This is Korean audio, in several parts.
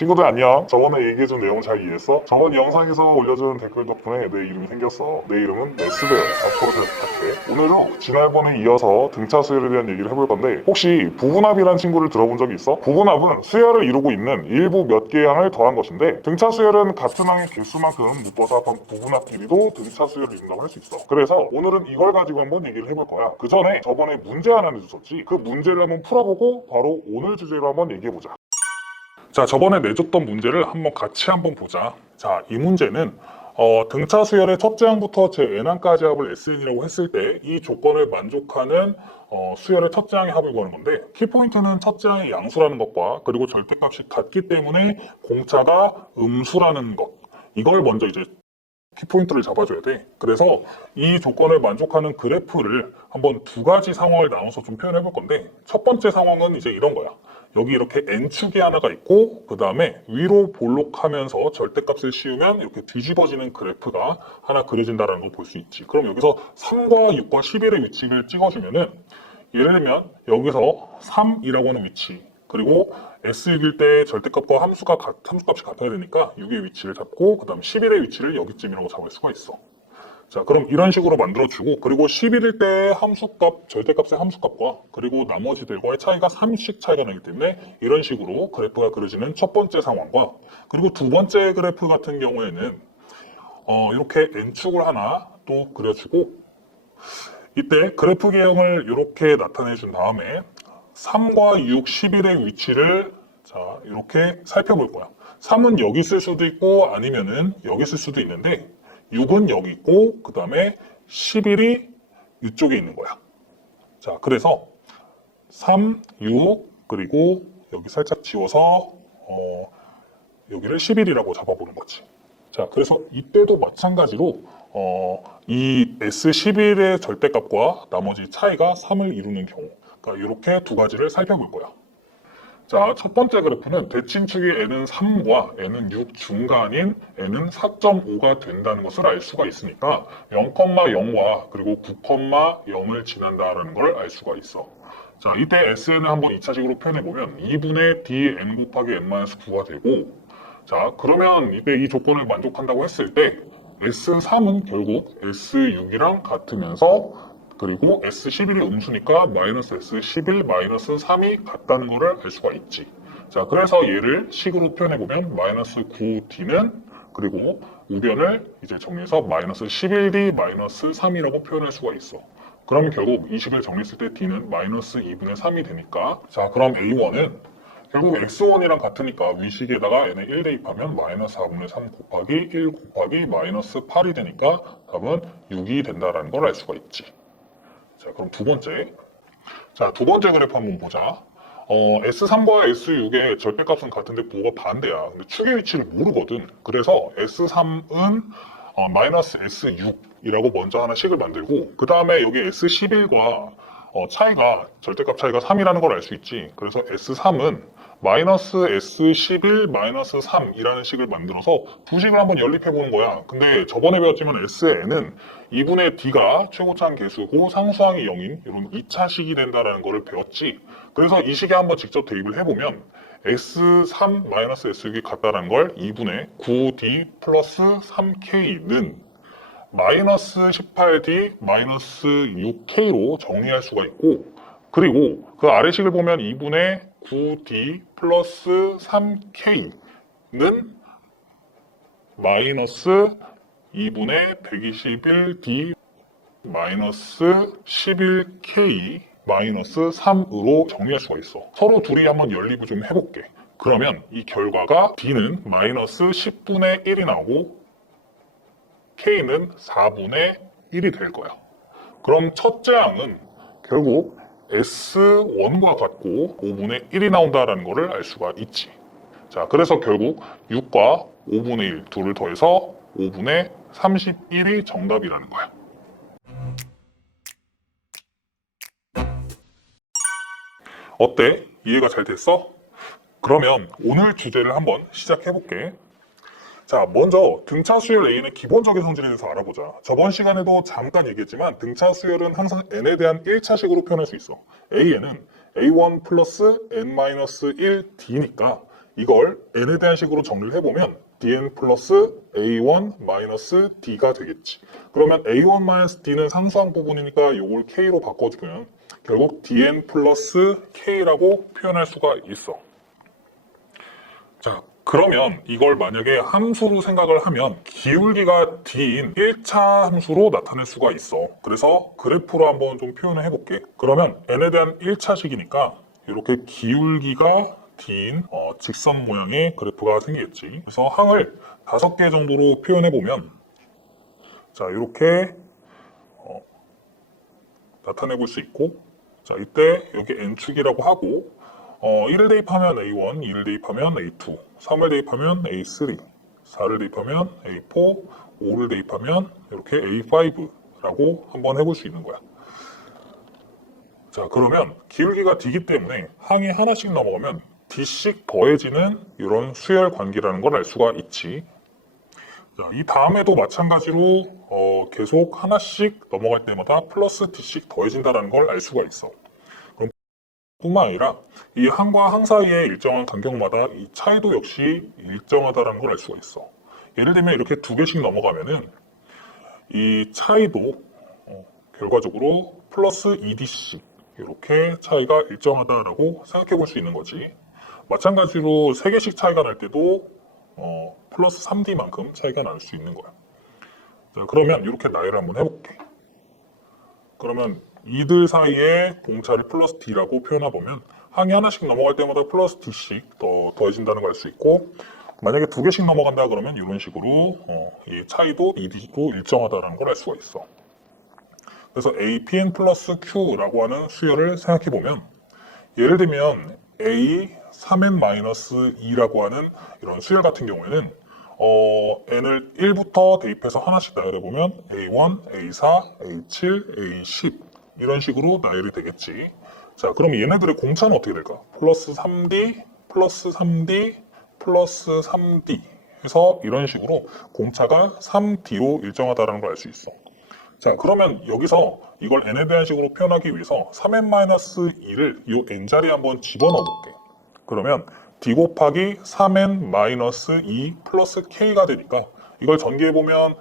친구들 안녕. 저번에 얘기해준 내용 잘 이해했어? 저번 영상에서 올려준 댓글 덕분에 내 이름이 생겼어. 내 이름은 네스베어. 앞으로 잘 부탁해. 오늘도 지난번에 이어서 등차 수열에 대한 얘기를 해볼 건데 혹시 부분합이라는 친구를 들어본 적이 있어? 부분합은 수열을 이루고 있는 일부 몇 개의 항을 더한 것인데 등차 수열은 같은 항의 개수만큼 묶어서 합한 부분합 길이도 등차 수열을 이룬다고 할 수 있어. 그래서 오늘은 이걸 가지고 한번 얘기를 해볼 거야. 그 전에 저번에 문제 하나 내줬었지. 그 문제를 한번 풀어보고 바로 오늘 주제로 한번 얘기해보자. 자, 저번에 내줬던 문제를 같이 한번 보자. 자, 이 문제는 등차 수열의 첫째 항부터 제 n항까지 합을 SN이라고 했을 때 이 조건을 만족하는 수열의 첫째 항의 합을 구하는 건데 키포인트는 첫째 항의 양수라는 것과 그리고 절대값이 같기 때문에 공차가 음수라는 것, 이걸 먼저 이제 키포인트를 잡아줘야 돼. 그래서 이 조건을 만족하는 그래프를 한번 두 가지 상황을 나눠서 좀 표현해 볼 건데 첫 번째 상황은 이제 이런 거야. 여기 이렇게 n축이 하나가 있고 그 다음에 위로 볼록하면서 절대값을 씌우면 이렇게 뒤집어지는 그래프가 하나 그려진다는 걸 볼 수 있지. 그럼 여기서 3과 6과 11의 위치를 찍어주면은 예를 들면 여기서 3이라고 하는 위치 그리고 S6일 때 절대값과 함수값이 같아야 되니까 6의 위치를 잡고 그 다음 11의 위치를 여기쯤이라고 잡을 수가 있어. 자, 그럼 이런 식으로 만들어주고 그리고 11일 때 절대값의 함수값과 그리고 나머지들과의 차이가 3씩 차이가 나기 때문에 이런 식으로 그래프가 그려지는 첫 번째 상황과 그리고 두 번째 그래프 같은 경우에는 이렇게 n축을 하나 또 그려주고 이때 그래프 개형을 이렇게 나타내 준 다음에 3과 6, 11의 위치를 자 이렇게 살펴볼 거야. 3은 여기 있을 수도 있고 아니면은 여기 있을 수도 있는데 6은 여기 있고 그 다음에 11이 이쪽에 있는 거야. 자, 그래서 3, 6 그리고 여기 살짝 지워서 여기를 11이라고 잡아보는 거지. 자, 그래서 이때도 마찬가지로 이 S11의 절대값과 나머지 차이가 3을 이루는 경우, 그러니까 이렇게 두 가지를 살펴볼 거야. 자, 첫 번째 그래프는 대칭축이 n은 3과 n은 6 중간인 n은 4.5가 된다는 것을 알 수가 있으니까 0,0과 그리고 9,0을 지난다라는 걸 알 수가 있어. 자, 이때 SN을 한번 2차식으로 표현해보면 2분의 dn 곱하기 n-9가 되고 자, 그러면 이때 이 조건을 만족한다고 했을 때 S3은 결국 S6이랑 같으면서 그리고 S11이 음수니까 마이너스 S11 마이너스 3이 같다는 것을 알 수가 있지. 자, 그래서 얘를 식으로 표현해보면 마이너스 9D는 그리고 우변을 이제 정리해서 마이너스 11D 마이너스 3이라고 표현할 수가 있어. 그럼 결국 이 식을 정리했을 때 D는 마이너스 2분의 3이 되니까 자, 그럼 A1은 결국 X1이랑 같으니까 위식에다가 n에 1 대입하면 마이너스 4분의 3 곱하기 1 곱하기 마이너스 8이 되니까 답은 6이 된다는 걸 알 수가 있지. 자, 그럼 두 번째. 자, 두 번째 그래프 한번 보자. S3과 S6의 절대값은 같은데 뭐가 반대야. 근데 축의 위치를 모르거든. 그래서 S3은 마이너스 S6이라고 먼저 하나 식을 만들고 그 다음에 여기 S11과 절대값 차이가 3이라는 걸 알 수 있지. 그래서 S3은 마이너스 S11 마이너스 3이라는 식을 만들어서 두 식을 한번 연립해 보는 거야. 근데 저번에 배웠지만 SN은 2분의 D가 최고차항 개수고 상수항이 0인 이런 2차식이 된다는 거를 배웠지. 그래서 이 식에 한번 직접 대입을 해보면 S3 마이너스 S6이 같다는 걸 2분의 9D 플러스 3K는 마이너스 18D 마이너스 6K로 정리할 수가 있고 그리고 그 아래식을 보면 2분의 9D 플러스 3K는 마이너스 2분의 121D 마이너스 11K 마이너스 3으로 정리할 수가 있어. 서로 둘이 한번 연립을 좀 해볼게. 그러면 이 결과가 D는 마이너스 10분의 1이 나오고 K는 4분의 1이 될 거야. 그럼 첫째 항은 결국 S1과 같고 5분의 1이 나온다는 것을 알 수가 있지. 자, 그래서 결국 6과 5분의 1 둘을 더해서 5분의 31이 정답이라는 거야. 어때? 이해가 잘 됐어? 그러면 오늘 주제를 한번 시작해볼게. 자, 먼저 등차 수열 A의 기본적인 성질에 대해서 알아보자. 저번 시간에도 잠깐 얘기했지만 등차 수열은 항상 n에 대한 1차식으로 표현할 수 있어. A에는 A1 플러스 n-1D니까 이걸 n에 대한 식으로 정리를 해보면 dn 플러스 a1 마이너스 d가 되겠지. 그러면 a1 마이너스 d는 상수항 부분이니까 이걸 k로 바꿔주면 결국 dn 플러스 k라고 표현할 수가 있어. 자, 그러면 이걸 만약에 함수로 생각을 하면 기울기가 d인 1차 함수로 나타낼 수가 있어. 그래서 그래프로 한번 좀 표현을 해볼게. 그러면 n에 대한 1차식이니까 이렇게 기울기가 d인 직선 모양의 그래프가 생기겠지. 그래서 항을 5개 정도로 표현해보면 자, 이렇게 나타내 볼 수 있고, 자, 이때 여기 n축이라고 하고 1을 대입하면 A1, 2를 대입하면 A2, 3을 대입하면 A3, 4를 대입하면 A4, 5를 대입하면 이렇게 A5라고 한번 해볼 수 있는 거야. 자, 그러면 기울기가 D이기 때문에 항이 하나씩 넘어가면 D씩 더해지는 이런 수열 관계라는 걸 알 수가 있지. 자, 이 다음에도 마찬가지로 계속 하나씩 넘어갈 때마다 플러스 D씩 더해진다는 걸 알 수가 있어. 뿐만 아니라 이 항과 항 사이의 일정한 간격마다 이 차이도 역시 일정하다는 걸 알 수가 있어. 예를 들면 이렇게 2개씩 넘어가면은 이 차이도 결과적으로 플러스 2d씩 이렇게 차이가 일정하다라고 생각해 볼 수 있는 거지. 마찬가지로 3개씩 차이가 날 때도 플러스 3d만큼 차이가 날 수 있는 거야. 자, 그러면 이렇게 나열을 한번 해볼게. 그러면 이들 사이의 공차를 플러스 d라고 표현해보면 항이 하나씩 넘어갈 때마다 플러스 d씩 더해진다는 걸 알 수 있고, 만약에 2개씩 넘어간다 그러면 이런 식으로 이 차이도 2d도 일정하다는 걸 알 수가 있어. 그래서 APN 플러스 Q라고 하는 수열을 생각해보면 예를 들면 A 3n-2라고 하는 이런 수열 같은 경우에는 n을 1부터 대입해서 하나씩 나열해보면 A1, A4, A7, A10 이런 식으로 나열이 되겠지. 자, 그럼 얘네들의 공차는 어떻게 될까? 플러스 3D, 플러스 3D, 플러스 3D 해서 이런 식으로 공차가 3D로 일정하다는 걸 알 수 있어. 자, 그러면 여기서 이걸 n에 대한 식으로 표현하기 위해서 3n-2를 이 n자리에 한번 집어넣어 볼게. 그러면 d 곱하기 3n-2 플러스 k가 되니까 이걸 전개해보면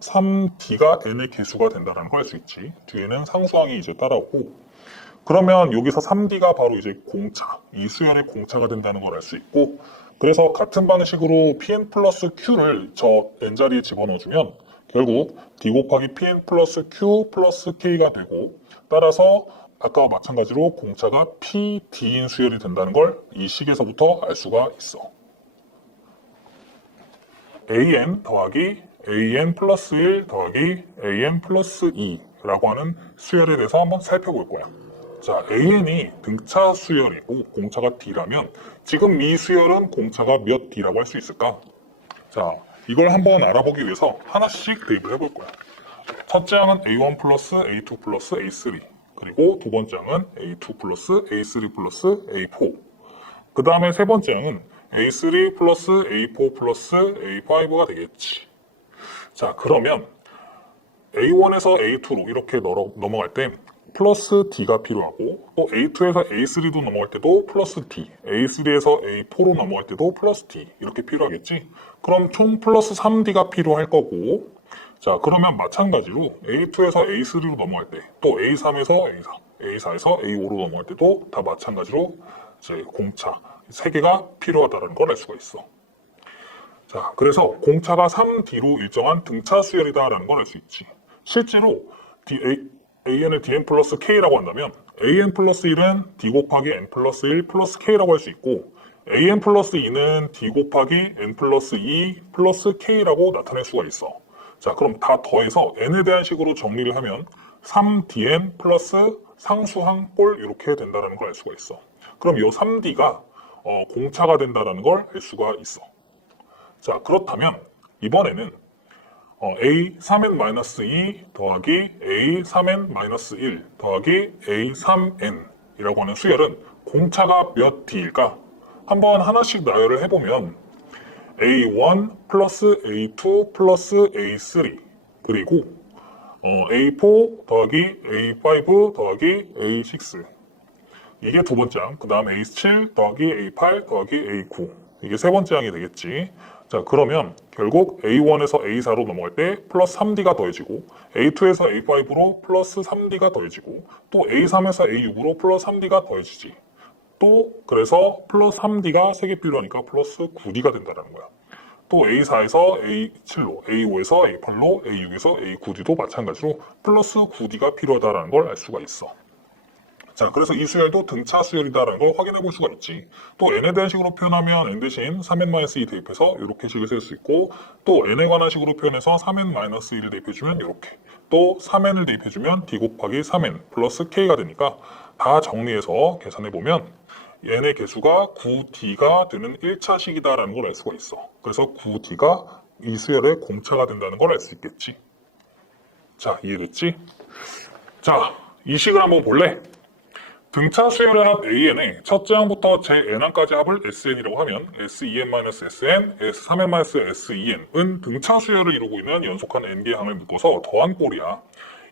3d가 n의 개수가 된다는 걸 알 수 있지. 뒤에는 상수항이 이제 따라오고, 그러면 여기서 3d가 바로 이제 공차, 이 수열의 공차가 된다는 걸 알 수 있고, 그래서 같은 방식으로 pn 플러스 q를 저 n자리에 집어넣어주면 결국 d 곱하기 pn 플러스 q 플러스 k가 되고, 따라서 아까와 마찬가지로 공차가 pd인 수열이 된다는 걸 이 식에서부터 알 수가 있어. an 더하기 an 플러스 1 더하기 an 플러스 2라고 하는 수열에 대해서 한번 살펴볼 거야. 자, an이 등차 수열이고 공차가 d라면 지금 이 수열은 공차가 몇 d라고 할 수 있을까? 자, 이걸 한번 알아보기 위해서 하나씩 대입을 해볼 거야. 첫째 항은 A1 플러스 A2 플러스 A3, 그리고 두 번째 항은 A2 플러스 A3 플러스 A4, 그 다음에 세 번째 항은 A3 플러스 A4 플러스 A5가 되겠지. 자, 그러면 A1에서 A2로 이렇게 넘어갈 때 플러스 D가 필요하고, 또 A2에서 A3로 넘어갈 때도 플러스 D, A3에서 A4로 넘어갈 때도 플러스 D 이렇게 필요하겠지. 그럼 총 플러스 3D가 필요할 거고, 자, 그러면 마찬가지로 A2에서 A3로 넘어갈 때, 또 A3에서 A4, A4에서 A5로 넘어갈 때도 다 마찬가지로 이제 공차 3개가 필요하다는 걸 알 수가 있어. 자, 그래서 공차가 3D로 일정한 등차 수열이다라는 걸 알 수 있지. 실제로 AN을 DN 플러스 K라고 한다면 AN 플러스 1은 D 곱하기 N 플러스 1 플러스 K라고 할 수 있고, AN 플러스 2는 D 곱하기 N 플러스 2 플러스 K라고 나타낼 수가 있어. 자, 그럼 다 더해서 N에 대한 식으로 정리를 하면 3DN 플러스 상수항 꼴 이렇게 된다는 걸 알 수가 있어. 그럼 이 3D가 공차가 된다는 걸 알 수가 있어. 자, 그렇다면 이번에는 A 3n-2 더하기 A 3n-1 더하기 A 3n 이라고 하는 수열은 공차가 몇 D일까? 한번 하나씩 나열을 해보면 A1 플러스 A2 플러스 A3, 그리고 A4 더하기 A5 더하기 A6, 이게 두 번째 항, 그 다음 A7 더하기 A8 더하기 A9 이게 세 번째 항이 되겠지. 자, 그러면 결국 A1에서 A4로 넘어갈 때 플러스 3D가 더해지고 A2에서 A5로 플러스 3D가 더해지고 또 A3에서 A6으로 플러스 3D가 더해지지. 또 그래서 플러스 3D가 3개 필요하니까 플러스 9D가 된다는 거야. 또 A4에서 A7로, A5에서 A8로, A6에서 A9D도 마찬가지로 플러스 9D가 필요하다는 걸 알 수가 있어. 자, 그래서 이 수열도 등차 수열이다라는 걸 확인해 볼 수가 있지. 또 n에 대한 식으로 표현하면 n 대신 3n-2 대입해서 이렇게 식을 쓸 수 있고, 또 n에 관한 식으로 표현해서 3n-1을 대입해주면 이렇게, 또 3n을 대입해주면 d 곱하기 3n 플러스 k가 되니까 다 정리해서 계산해 보면 n의 개수가 9d가 되는 1차식이다라는 걸 알 수가 있어. 그래서 9d가 이 수열의 공차가 된다는 걸 알 수 있겠지. 자, 이해됐지? 자, 이 식을 한번 볼래? 등차 수열의 합 AN의 첫째 항부터 제 n항까지 합을 SN이라고 하면 SEN-SN, S3n-SEN은 등차 수열을 이루고 있는 연속한 n개의 항을 묶어서 더한 꼴이야.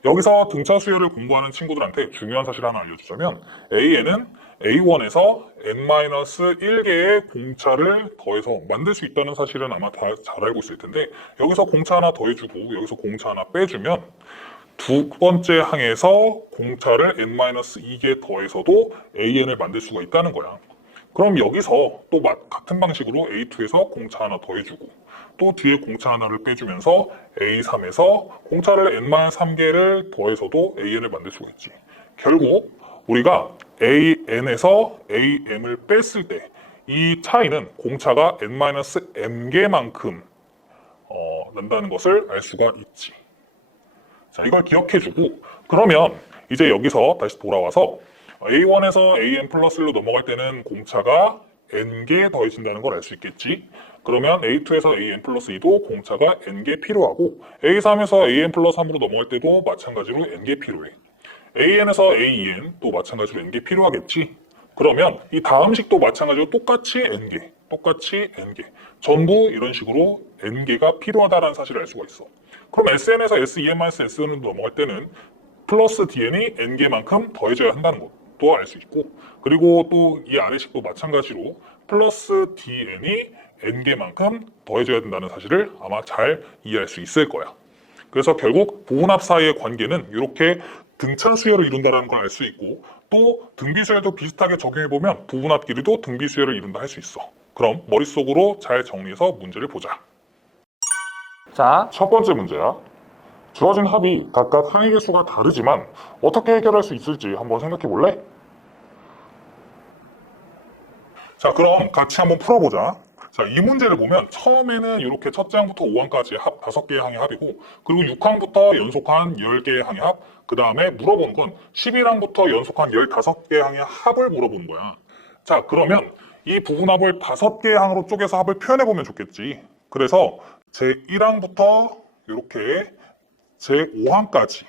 여기서 등차 수열을 공부하는 친구들한테 중요한 사실 하나 알려주자면 AN은 A1에서 n-1개의 공차를 더해서 만들 수 있다는 사실은 아마 다 잘 알고 있을 텐데, 여기서 공차 하나 더해주고 여기서 공차 하나 빼주면 두 번째 항에서 공차를 n-2개 더해서도 AN을 만들 수가 있다는 거야. 그럼 여기서 또 같은 방식으로 A2에서 공차 하나 더해주고 또 뒤에 공차 하나를 빼주면서 A3에서 공차를 n-3개를 더해서도 AN을 만들 수가 있지. 결국 우리가 AN에서 AM을 뺐을 때 이 차이는 공차가 n-m개만큼 난다는 것을 알 수가 있지. 자, 이걸 기억해주고, 그러면 이제 여기서 다시 돌아와서 A1에서 AN 플러스 1로 넘어갈 때는 공차가 n개 더해진다는 걸 알 수 있겠지. 그러면 A2에서 AN 플러스 2도 공차가 n개 필요하고, A3에서 AN 플러스 3으로 넘어갈 때도 마찬가지로 n개 필요해. AN에서 AEN 또 마찬가지로 n개 필요하겠지. 그러면 이 다음 식도 마찬가지로 똑같이 n개, 전부 이런 식으로 n개가 필요하다는 사실을 알 수가 있어. 그럼 SN에서 SEN-SN으로 넘어갈 때는 플러스 DN이 n개만큼 더해져야 한다는 것도 알 수 있고, 그리고 또 이 아래식도 마찬가지로 플러스 DN이 n개만큼 더해져야 된다는 사실을 아마 잘 이해할 수 있을 거야. 그래서 결국 부분합 사이의 관계는 이렇게 등차 수열을 이룬다는 걸 알 수 있고, 또 등비 수열도 비슷하게 적용해보면 부분합 길이도 등비 수열을 이룬다 할 수 있어. 그럼 머릿속으로 잘 정리해서 문제를 보자. 자, 첫 번째 문제야. 주어진 합이 각각 항의 개수가 다르지만 어떻게 해결할 수 있을지 한번 생각해 볼래? 자, 그럼 같이 한번 풀어보자. 자, 이 문제를 보면 처음에는 이렇게 첫째 항부터 5항까지 합 5개의 항의 합이고, 그리고 6항부터 연속한 10개의 항의 합, 그 다음에 물어보는 건 11항부터 연속한 15개의 항의 합을 물어보는 거야. 자, 그러면 이 부분합을 5개의 항으로 쪼개서 합을 표현해보면 좋겠지. 그래서 제1항부터 이렇게 제5항까지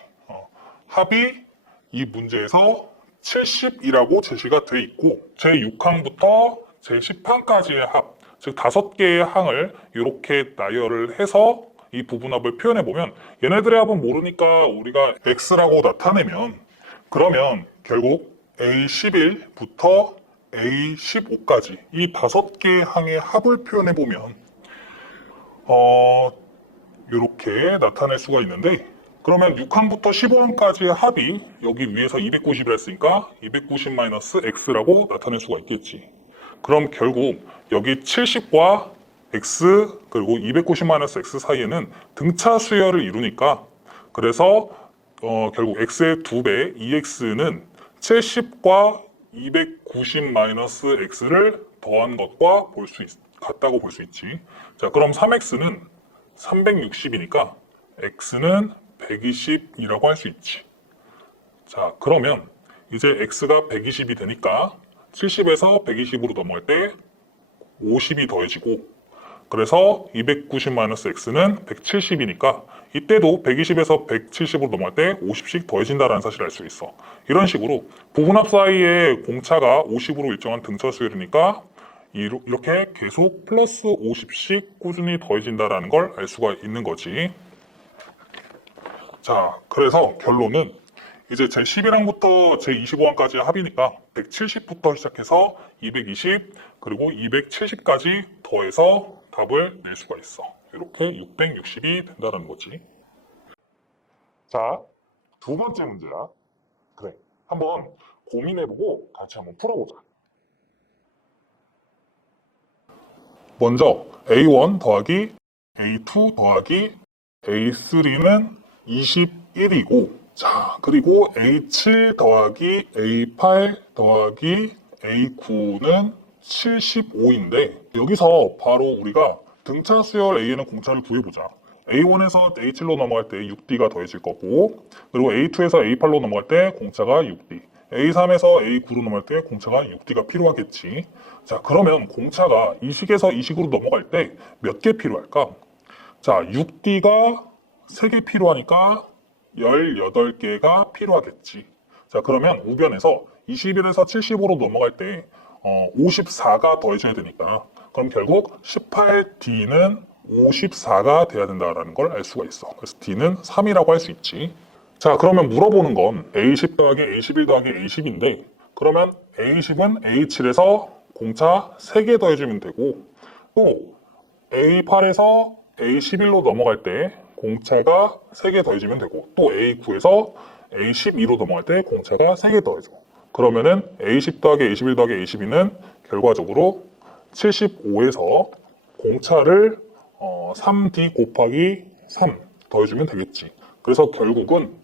합이 이 문제에서 70이라고 제시가 돼 있고, 제6항부터 제10항까지의 합, 즉 5개의 항을 이렇게 나열을 해서 이 부분합을 표현해보면 얘네들의 합은 모르니까 우리가 x라고 나타내면, 그러면 결국 A11부터 A15까지 이 5개의 항의 합을 표현해보면 이렇게 나타낼 수가 있는데, 그러면 6항부터 15항까지의 합이 여기 위에서 290이라 했으니까 290-x라고 나타낼 수가 있겠지. 그럼 결국 여기 70과 x 그리고 290-x 사이에는 등차 수열을 이루니까, 그래서 결국 x의 2배 2x는 70과 290-x를 더한 것과 같다고 볼 수 있지. 자, 그럼 3x는 360이니까 x는 120이라고 할 수 있지. 자, 그러면 이제 x가 120이 되니까 70에서 120으로 넘어갈 때 50이 더해지고, 그래서 290-x는 170이니까 이때도 120에서 170으로 넘어갈 때 50씩 더해진다는 사실을 알 수 있어. 이런 식으로 부분합 사이의 공차가 50으로 일정한 등차 수열이니까 이렇게 계속 플러스 50씩 꾸준히 더해진다는 걸 알 수가 있는 거지. 자, 그래서 결론은 이제 제11항부터 제25항까지 합이니까 170부터 시작해서 220 그리고 270까지 더해서 답을 낼 수가 있어. 이렇게 660이 된다는 거지. 자, 두 번째 문제야. 그래, 한번 고민해보고 같이 한번 풀어보자. 먼저 A1 더하기 A2 더하기 A3는 21이고, 자, 그리고 A7 더하기 A8 더하기 A9는 75인데, 여기서 바로 우리가 등차 수열 A에는 공차를 구해보자. A1에서 A7로 넘어갈 때 6D가 더해질 거고, 그리고 A2에서 A8로 넘어갈 때 공차가 6D, A3에서 A9로 넘어갈 때 공차가 6D가 필요하겠지. 자, 그러면 공차가 이 식에서 이 식으로 넘어갈 때 몇 개 필요할까? 자, 6D가 3개 필요하니까 18개가 필요하겠지. 자, 그러면 우변에서 21에서 75로 넘어갈 때 54가 더해져야 되니까, 그럼 결국 18D는 54가 돼야 된다는 걸 알 수가 있어. 그래서 D는 3이라고 할 수 있지. 자, 그러면 물어보는 건 A10 더하기 A11 더하기 A10인데, 그러면 A10은 A7에서 공차 3개 더해주면 되고, 또 A8에서 A11로 넘어갈 때 공차가 3개 더해주면 되고, 또 A9에서 A12로 넘어갈 때 공차가 3개 더해줘. 그러면은 A10 더하기 A11 더하기 A12는 결과적으로 75에서 공차를 3D 곱하기 3 더해주면 되겠지. 그래서 결국은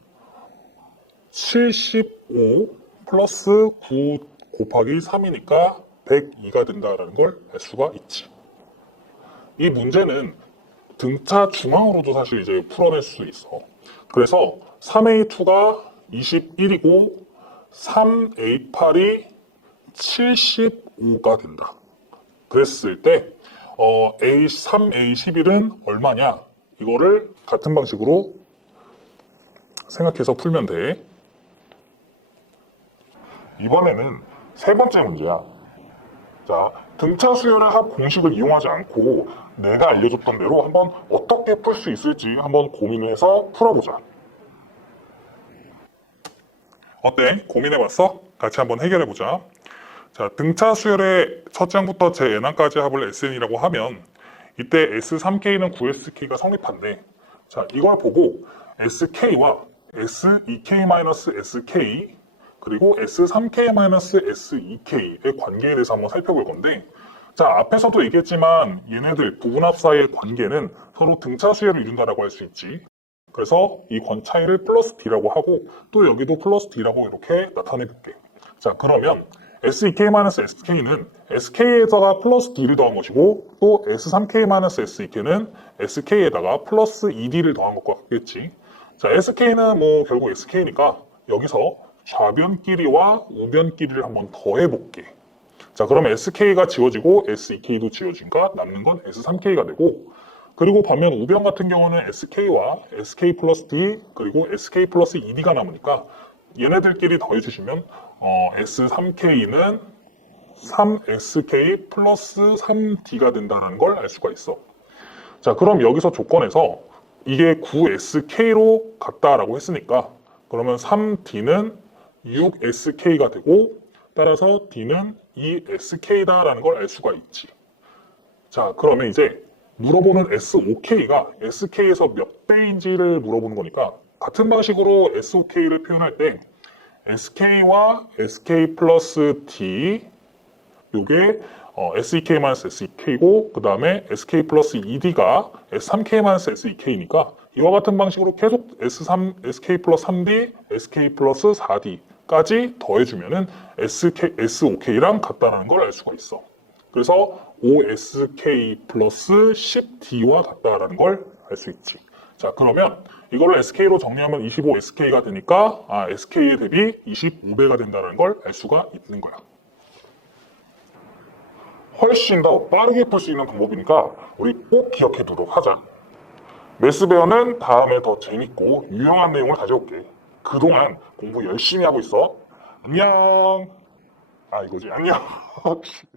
75 플러스 9 곱하기 3이니까 102가 된다는 걸 알 수가 있지. 이 문제는 등차 중앙으로도 사실 이제 풀어낼 수 있어. 그래서 3A2가 21이고 3A8이 75가 된다. 그랬을 때 A3, A11은 얼마냐? 이거를 같은 방식으로 생각해서 풀면 돼. 이번에는 세 번째 문제야. 자, 등차 수열의 합 공식을 이용하지 않고 내가 알려줬던 대로 한번 어떻게 풀 수 있을지 한번 고민을 해서 풀어보자. 어때? 고민해봤어? 같이 한번 해결해보자. 자, 등차 수열의 첫째 항부터 제 n항까지 합을 SN이라고 하면 이때 S3K는 9SK가 성립한대. 자, 이걸 보고 SK와 S2K-SK 그리고 S3K-SE2K의 관계에 대해서 한번 살펴볼 건데, 자, 앞에서도 얘기했지만 얘네들 부분합 사이의 관계는 서로 등차 수열을 이룬다라고 할 수 있지. 그래서 이 관 차이를 플러스 D라고 하고, 또 여기도 플러스 D라고 이렇게 나타내 볼게. 자, 그러면 SEK-SK는 SK에다가 플러스 D를 더한 것이고, 또 S3K-SE2K는 SK에다가 플러스 2D를 더한 것과 같겠지. 자, SK는 뭐 결국 SK니까 여기서 좌변 길이와 우변 길이를 한번 더해볼게. 자, 그러면 SK가 지워지고 SEK도 지워지니까 남는 건 S3K가 되고, 그리고 반면 우변 같은 경우는 SK와 SK 플러스 D 그리고 SK 플러스 2D가 남으니까 얘네들끼리 더해주시면 S3K는 3SK 플러스 3D가 된다는 걸 알 수가 있어. 자, 그럼 여기서 조건에서 이게 9SK로 같다라고 했으니까, 그러면 3D는 6SK가 되고, 따라서 D는 2SK다라는 걸 알 수가 있지. 자, 그러면 이제 물어보는 S5K가 SK에서 몇 배인지를 물어보는 거니까, 같은 방식으로 S5K를 표현할 때 SK와 SK 플러스 D, 요게 SEK-SEK고, 그 다음에 SK 플러스 2D가 S3K-SEK니까 이와 같은 방식으로 계속 SK 플러스 3D, SK 플러스 4D까지 더해주면은 S5K랑 같다는 걸 알 수가 있어. 그래서 5SK 플러스 10D와 같다라는 걸 알 수 있지. 자, 그러면 이걸 SK로 정리하면 25SK가 되니까 SK에 대비 25배가 된다는 걸 알 수가 있는 거야. 훨씬 더 빠르게 풀 수 있는 방법이니까 우리 꼭 기억해 두도록 하자. 매스 배어는 다음에 더 재밌고 유용한 내용을 가져올게. 그동안 공부 열심히 하고 있어. 안녕. 이거지. 안녕.